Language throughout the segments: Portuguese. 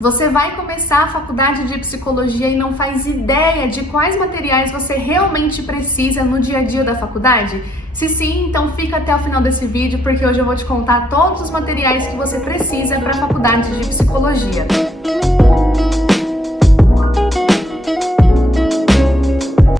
Você vai começar a faculdade de psicologia e não faz ideia de quais materiais você realmente precisa no dia a dia da faculdade? Se sim, então fica até o final desse vídeo, porque hoje eu vou te contar todos os materiais que você precisa para a faculdade de psicologia.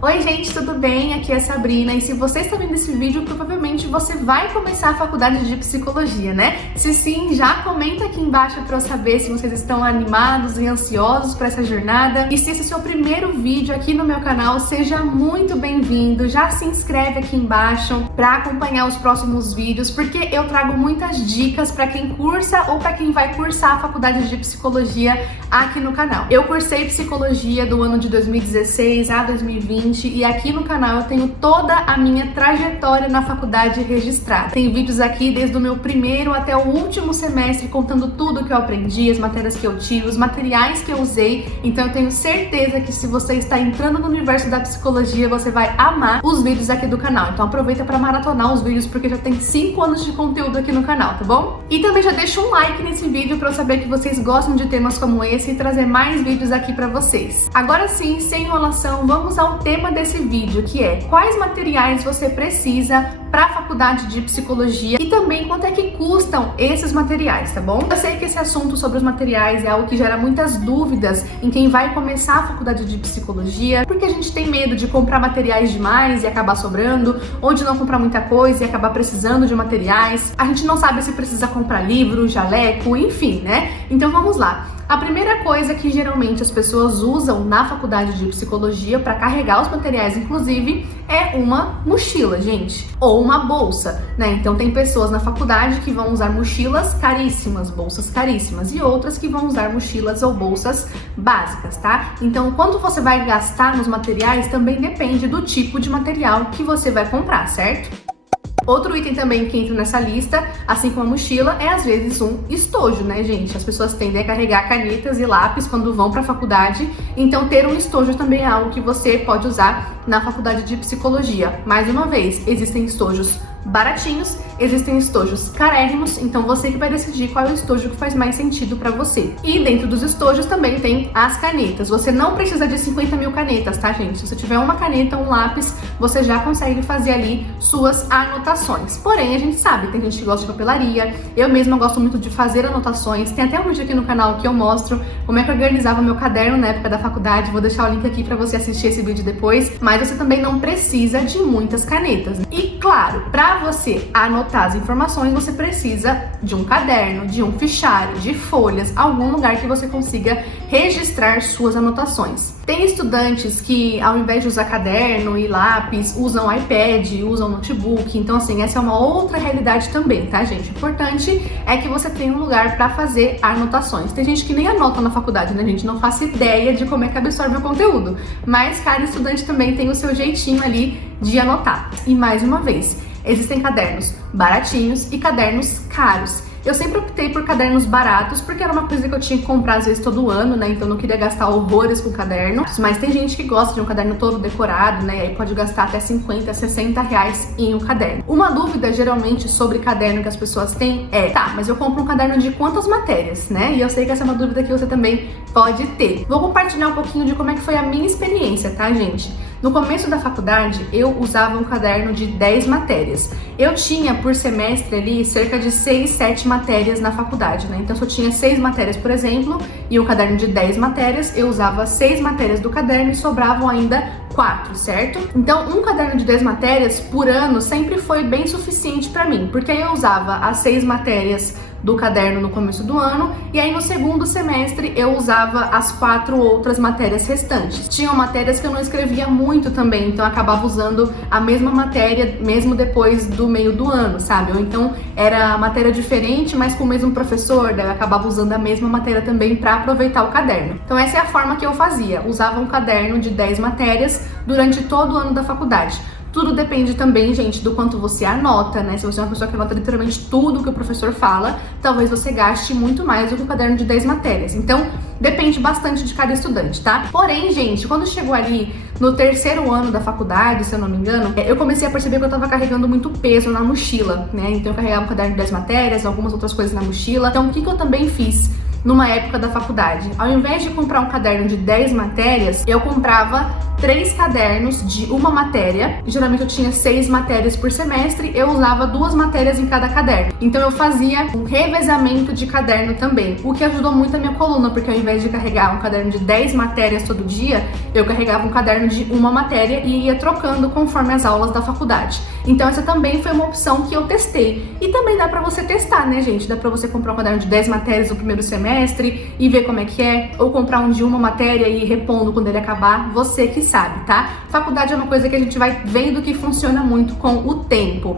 Oi gente, tudo bem? Aqui é a Sabrina e se você está vendo esse vídeo, provavelmente você vai começar a faculdade de psicologia, né? Se sim, já comenta aqui embaixo para eu saber se vocês estão animados e ansiosos para essa jornada. E se esse é o seu primeiro vídeo aqui no meu canal, seja muito bem-vindo. Já se inscreve aqui embaixo para acompanhar os próximos vídeos, porque eu trago muitas dicas para quem cursa ou para quem vai cursar a faculdade de psicologia aqui no canal. Eu cursei psicologia do ano de 2016 a 2020 e aqui no canal eu tenho toda a minha trajetória na faculdade registrada. Tem vídeos aqui desde o meu primeiro até o último semestre contando tudo que eu aprendi, as matérias que eu tive, os materiais que eu usei. Então eu tenho certeza que se você está entrando no universo da psicologia, você vai amar os vídeos aqui do canal. Então aproveita para maratonar os vídeos, porque já tem 5 anos de conteúdo aqui no canal, tá bom? E também já deixa um like nesse vídeo para eu saber que vocês gostam de temas como esse e trazer mais vídeos aqui para vocês. Agora sim, sem enrolação, vamos ao tema desse vídeo, que é quais materiais você precisa para a faculdade de psicologia e também quanto é que custam esses materiais, tá bom? Eu sei que esse assunto sobre os materiais é algo que gera muitas dúvidas em quem vai começar a faculdade de psicologia, porque a gente tem medo de comprar materiais demais e acabar sobrando, ou de não comprar muita coisa e acabar precisando de materiais. A gente não sabe se precisa comprar livro, jaleco, enfim, né? Então vamos lá. A primeira coisa que geralmente as pessoas usam na faculdade de psicologia para carregar os materiais, inclusive, é uma mochila, gente, ou uma bolsa, né? Então tem pessoas na faculdade que vão usar mochilas caríssimas, bolsas caríssimas, e outras que vão usar mochilas ou bolsas básicas, tá? Então quanto você vai gastar nos materiais também depende do tipo de material que você vai comprar, certo? Outro item também que entra nessa lista, assim como a mochila, é às vezes um estojo, né, gente? As pessoas tendem a carregar canetas e lápis quando vão para a faculdade, então ter um estojo também é algo que você pode usar na faculdade de psicologia. Mais uma vez, existem estojos baratinhos, existem estojos carérrimos, então você que vai decidir qual é o estojo que faz mais sentido para você. E dentro dos estojos também tem as canetas. Você não precisa de 50 mil canetas, tá, gente? Se você tiver uma caneta, um lápis, você já consegue fazer ali suas anotações. Porém, a gente sabe, tem gente que gosta de papelaria, eu mesma gosto muito de fazer anotações. Tem até um vídeo aqui no canal que eu mostro como é que eu organizava meu caderno na época da faculdade. Vou deixar o link aqui para você assistir esse vídeo depois. Mas você também não precisa de muitas canetas. E claro, para você anotar as informações, você precisa de um caderno, de um fichário, de folhas, algum lugar que você consiga registrar suas anotações. Tem estudantes que, ao invés de usar caderno e lápis, usam iPad, usam notebook, então assim, essa é uma outra realidade também, tá, gente? O importante é que você tenha um lugar para fazer anotações. Tem gente que nem anota na faculdade, né, gente? Não faço ideia de como é que absorve o conteúdo, mas cada estudante também tem o seu jeitinho ali de anotar. E mais uma vez, existem cadernos baratinhos e cadernos caros. Eu sempre optei por cadernos baratos, porque era uma coisa que eu tinha que comprar às vezes todo ano, né? Então eu não queria gastar horrores com caderno. Mas tem gente que gosta de um caderno todo decorado, né? E aí pode gastar até 50, 60 reais em um caderno. Uma dúvida geralmente sobre caderno que as pessoas têm é: tá, mas eu compro um caderno de quantas matérias, né? E eu sei que essa é uma dúvida que você também pode ter. Vou compartilhar um pouquinho de como é que foi a minha experiência, tá, gente? No começo da faculdade, eu usava um caderno de 10 matérias. Eu tinha, por semestre ali, cerca de 6, 7 matérias na faculdade, né? Então, se eu tinha 6 matérias, por exemplo, e um caderno de 10 matérias, eu usava 6 matérias do caderno e sobravam ainda 4, certo? Então, um caderno de 10 matérias por ano sempre foi bem suficiente para mim, porque aí eu usava as 6 matérias do caderno no começo do ano, e aí no segundo semestre eu usava as 4 outras matérias restantes. Tinham matérias que eu não escrevia muito também, então eu acabava usando a mesma matéria mesmo depois do meio do ano, sabe? Ou então era matéria diferente, mas com o mesmo professor, daí eu acabava usando a mesma matéria também para aproveitar o caderno. Então essa é a forma que eu fazia, usava um caderno de 10 matérias durante todo o ano da faculdade. Tudo depende também, gente, do quanto você anota, né? Se você é uma pessoa que anota literalmente tudo que o professor fala, talvez você gaste muito mais do que o caderno de 10 matérias. Então, depende bastante de cada estudante, tá? Porém, gente, quando chegou ali no terceiro ano da faculdade, se eu não me engano, eu comecei a perceber que eu tava carregando muito peso na mochila, né? Então, eu carregava um caderno de 10 matérias, algumas outras coisas na mochila. Então, o que eu também fiz? numa época da faculdade. Ao invés de comprar um caderno de 10 matérias, eu comprava 3 cadernos de uma matéria. Geralmente eu tinha 6 matérias por semestre, eu usava 2 matérias em cada caderno. Então eu fazia um revezamento de caderno também, o que ajudou muito a minha coluna, porque ao invés de carregar um caderno de 10 matérias todo dia, eu carregava um caderno de uma matéria e ia trocando conforme as aulas da faculdade. Então essa também foi uma opção que eu testei. E também dá pra você testar, né, gente? Dá pra você comprar um caderno de 10 matérias no primeiro semestre e ver como é que é, ou comprar um de uma matéria e ir repondo quando ele acabar, você que sabe, tá? Faculdade é uma coisa que a gente vai vendo que funciona muito com o tempo.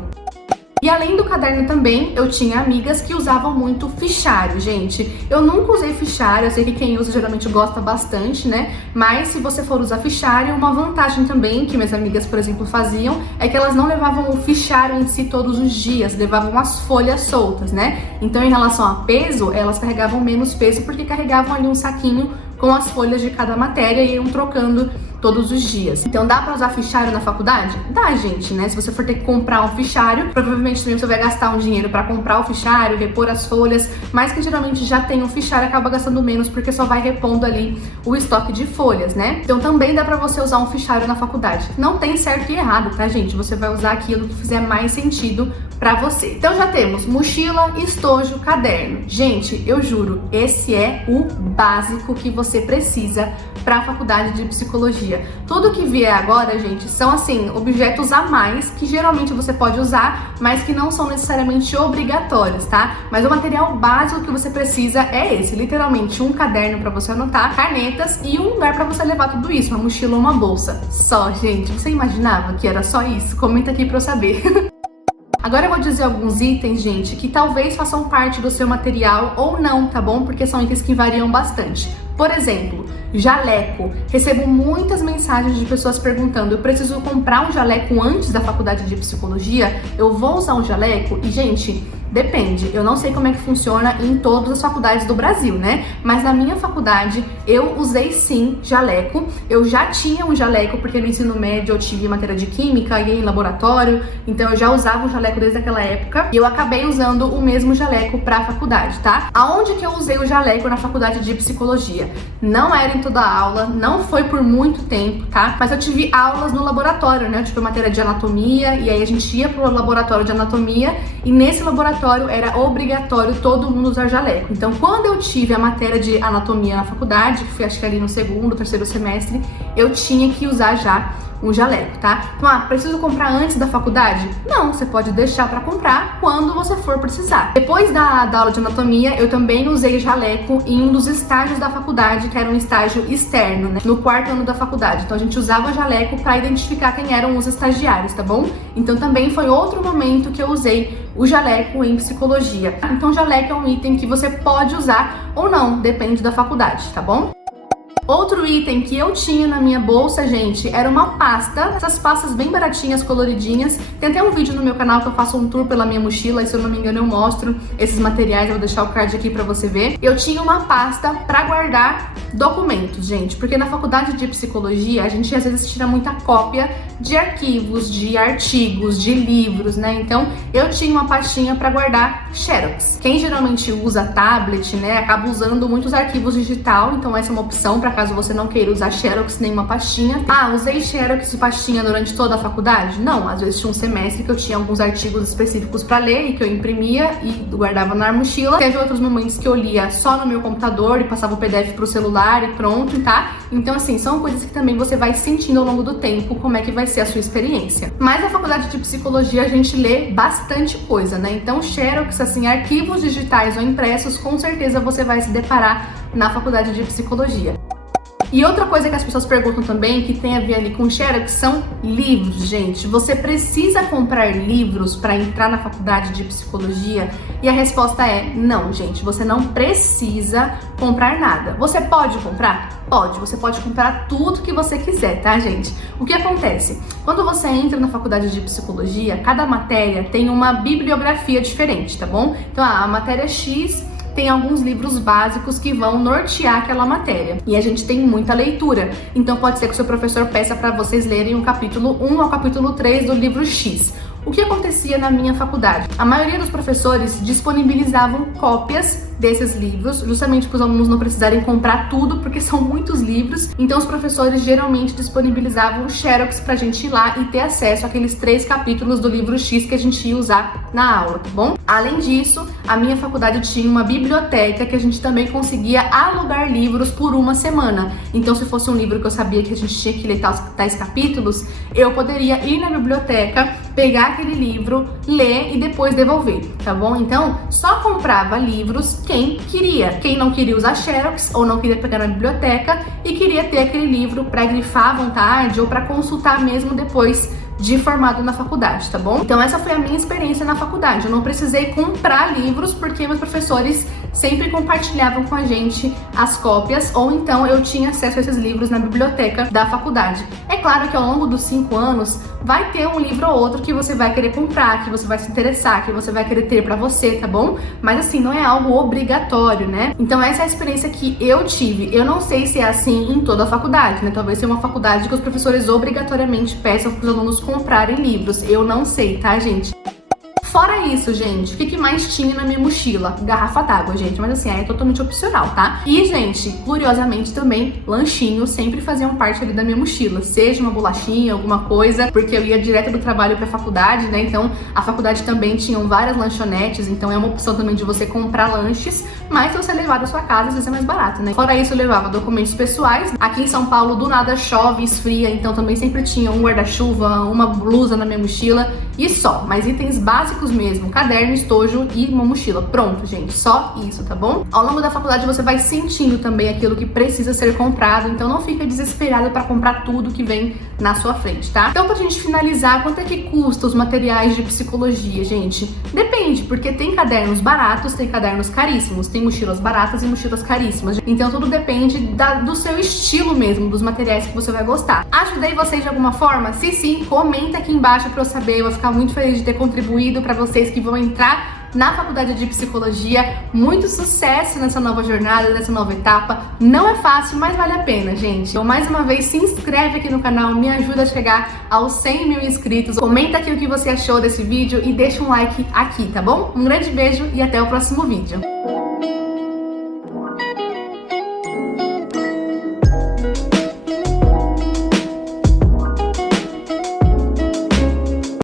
E além do caderno também, eu tinha amigas que usavam muito fichário, gente. Eu nunca usei fichário, eu sei que quem usa geralmente gosta bastante, né? Mas se você for usar fichário, uma vantagem também que minhas amigas, por exemplo, faziam é que elas não levavam o fichário em si todos os dias, levavam as folhas soltas, né? Então, em relação a peso, elas carregavam menos peso porque carregavam ali um saquinho com as folhas de cada matéria e iam trocando todos os dias. Então dá pra usar fichário na faculdade? Dá, gente, né? Se você for ter que comprar um fichário, provavelmente também você vai gastar um dinheiro pra comprar o fichário, repor as folhas, mas quem geralmente já tem um fichário acaba gastando menos porque só vai repondo ali o estoque de folhas, né? Então também dá pra você usar um fichário na faculdade. Não tem certo e errado, tá, gente? Você vai usar aquilo que fizer mais sentido pra você. Então já temos mochila, estojo, caderno. Gente, eu juro, esse é o básico que você precisa pra faculdade de psicologia. Tudo que vier agora, gente, são assim, objetos a mais que geralmente você pode usar, mas que não são necessariamente obrigatórios, tá? Mas o material básico que você precisa é esse, literalmente um caderno pra você anotar, canetas e um lugar pra você levar tudo isso, uma mochila ou uma bolsa. Só, gente, você imaginava que era só isso? Comenta aqui pra eu saber. Agora eu vou dizer alguns itens, gente, que talvez façam parte do seu material ou não, tá bom? Porque são itens que variam bastante. Por exemplo, jaleco. Recebo muitas mensagens de pessoas perguntando: eu preciso comprar um jaleco antes da faculdade de psicologia? Eu vou usar um jaleco? E, gente, depende. Eu não sei como é que funciona em todas as faculdades do Brasil, né? Mas na minha faculdade eu usei sim jaleco. Eu já tinha um jaleco porque no ensino médio eu tive matéria de química e em laboratório, então eu já usava o jaleco desde aquela época e eu acabei usando o mesmo jaleco pra faculdade, tá? Aonde que eu usei o jaleco na faculdade de psicologia? Não era em toda a aula, não foi por muito tempo, tá? Mas eu tive aulas no laboratório, né? Eu tive matéria de anatomia e aí a gente ia pro laboratório de anatomia e nesse laboratório era obrigatório todo mundo usar jaleco. Então, quando eu tive a matéria de anatomia na faculdade, que foi acho que ali no segundo, terceiro semestre, eu tinha que usar já um jaleco, tá? Então, preciso comprar antes da faculdade? Não, você pode deixar pra comprar quando você for precisar. Depois da aula de anatomia, eu também usei jaleco em um dos estágios da faculdade, que era um estágio externo, né? No 4º ano da faculdade. Então, a gente usava jaleco pra identificar quem eram os estagiários, tá bom? Então, também foi outro momento que eu usei o jaleco em psicologia. Então, jaleco é um item que você pode usar ou não, depende da faculdade, tá bom? Outro item que eu tinha na minha bolsa, gente, era uma pasta, essas pastas bem baratinhas, coloridinhas. Tem até um vídeo no meu canal que eu faço um tour pela minha mochila e se eu não me engano eu mostro esses materiais, eu vou deixar o card aqui pra você ver. Eu tinha uma pasta pra guardar documentos, gente, porque na faculdade de psicologia a gente às vezes tira muita cópia de arquivos, de artigos, de livros, né? Então eu tinha uma pastinha pra guardar xerox. Quem geralmente usa tablet, né, acaba usando muitos arquivos digital, então essa é uma opção pra caso você não queira usar xerox nem uma pastinha. Usei xerox e pastinha durante toda a faculdade? Não, às vezes tinha um semestre que eu tinha alguns artigos específicos pra ler e que eu imprimia e guardava na mochila. Teve outros momentos que eu lia só no meu computador e passava o PDF pro celular e pronto, tá? Então assim, são coisas que também você vai sentindo ao longo do tempo como é que vai ser a sua experiência. Mas na faculdade de psicologia a gente lê bastante coisa, né? Então xerox, assim, arquivos digitais ou impressos, com certeza você vai se deparar na faculdade de psicologia. E outra coisa que as pessoas perguntam também, que tem a ver ali com xerox, são livros, gente. Você precisa comprar livros para entrar na faculdade de psicologia? E a resposta é não, gente. Você não precisa comprar nada. Você pode comprar? Pode. Você pode comprar tudo que você quiser, tá, gente? O que acontece? Quando você entra na faculdade de psicologia, cada matéria tem uma bibliografia diferente, tá bom? Então, a matéria X tem alguns livros básicos que vão nortear aquela matéria. E a gente tem muita leitura. Então pode ser que o seu professor peça para vocês lerem o capítulo 1 ao capítulo 3 do livro X. O que acontecia na minha faculdade? A maioria dos professores disponibilizavam cópias desses livros, justamente para os alunos não precisarem comprar tudo, porque são muitos livros. Então os professores geralmente disponibilizavam o Xerox pra gente ir lá e ter acesso àqueles 3 capítulos do livro X que a gente ia usar na aula, tá bom? Além disso, a minha faculdade tinha uma biblioteca que a gente também conseguia alugar livros por uma semana. Então, se fosse um livro que eu sabia que a gente tinha que ler tais capítulos, eu poderia ir na biblioteca, pegar aquele livro, ler e depois devolver, tá bom? Então, só comprava livros quem queria. Quem não queria usar Xerox ou não queria pegar na biblioteca e queria ter aquele livro para grifar à vontade ou para consultar mesmo depois de formado na faculdade, tá bom? Então essa foi a minha experiência na faculdade. Eu não precisei comprar livros porque meus professores sempre compartilhavam com a gente as cópias, ou então eu tinha acesso a esses livros na biblioteca da faculdade. É claro que ao longo dos 5 anos vai ter um livro ou outro que você vai querer comprar, que você vai se interessar, que você vai querer ter pra você, tá bom? Mas assim, não é algo obrigatório, né? Então essa é a experiência que eu tive. Eu não sei se é assim em toda a faculdade, né? Talvez seja uma faculdade que os professores obrigatoriamente peçam para os alunos comprarem livros. Eu não sei, tá, gente? Fora isso, gente, o que mais tinha na minha mochila? Garrafa d'água, gente, mas assim, é totalmente opcional, tá? E, gente, curiosamente também, lanchinhos sempre faziam parte ali da minha mochila, seja uma bolachinha, alguma coisa, porque eu ia direto do trabalho pra faculdade, né? Então, a faculdade também tinha várias lanchonetes, então é uma opção também de você comprar lanches, mas se você levar da sua casa, às vezes é mais barato, né? Fora isso, eu levava documentos pessoais. Aqui em São Paulo, do nada chove, esfria, então também sempre tinha um guarda-chuva, uma blusa na minha mochila e só, mas itens básicos mesmo, caderno, estojo e uma mochila. Pronto, gente, só isso, tá bom? Ao longo da faculdade você vai sentindo também aquilo que precisa ser comprado, então não fica desesperada para comprar tudo que vem na sua frente, tá? Então, pra gente finalizar, quanto é que custa os materiais de psicologia, gente? Depende, porque tem cadernos baratos, tem cadernos caríssimos, tem mochilas baratas e mochilas caríssimas. Então tudo depende do seu estilo mesmo, dos materiais que você vai gostar. Ajudei vocês de alguma forma? Se sim, comenta aqui embaixo pra eu saber. Eu vou ficar muito feliz de ter contribuído pra vocês que vão entrar na faculdade de psicologia. Muito sucesso nessa nova jornada, nessa nova etapa. Não é fácil, mas vale a pena, gente. Então, mais uma vez, se inscreve aqui no canal, me ajuda a chegar aos 100 mil inscritos. Comenta aqui o que você achou desse vídeo e deixa um like aqui, tá bom? Um grande beijo e até o próximo vídeo.